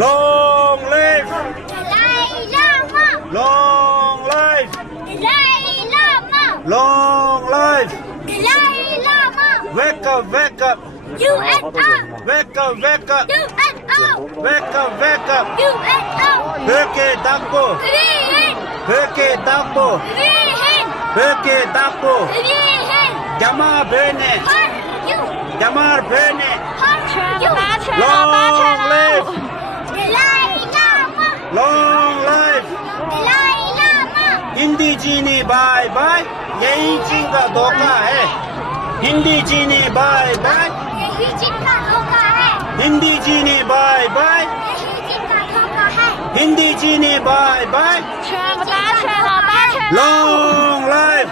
Long live. Dalai Lama. Long live. Dalai Lama. Long live. Dalai Lama. Wake up, wake up. UNO. Wake up, wake up. UNO. Wake up, wake up. UNO. Beke takbo. Green. Beke takbo. Green. Beke takbo. Green. Jama bene. Hurt you. Jamar bene. Hurt you. Long live. Dalai Lama. Long live. Dalai Lama. Hindi चीनी bye bye यही चीन का धोखा है हिंदी चीनी bye bye यही जिनका धोखा है हिंदी चीनी बाय बाय यही जिनका धोखा है हिंदी चीनी bye bye Long life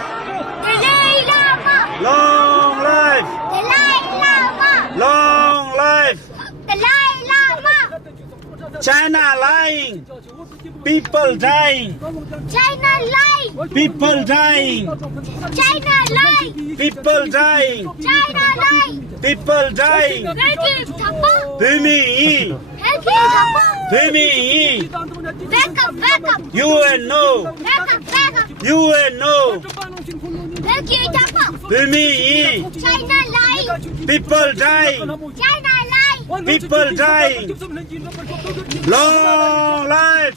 Dalai Lama. Long life Dalai Lama. Long life Dalai Lama. China lying people dying China lying. people dying China lying. people dying China lying. people dying Help Thapa. Bhumi Help Thapa. Bhumi Back up, back up. UNO Back up, back up. UNO Help Thapa. Bhumi China lying. people dying China lying. people dying long life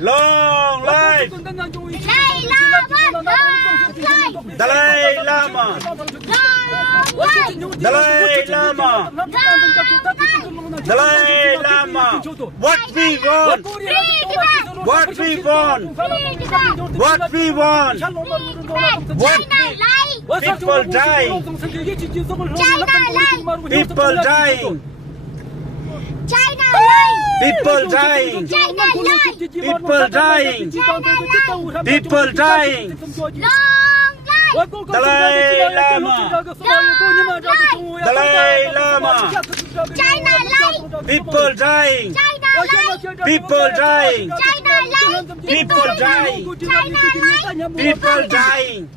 long life Dalai Lama. Dalai Lama Dalai Lama Dalai Lama what we want what we want what we want what people dying people dying China lying. people dying China lying. people dying people dying Long life. Dalai Lama Dalai Lama China lying. people dying China lying. people dying China lying. people dying China lying. people dying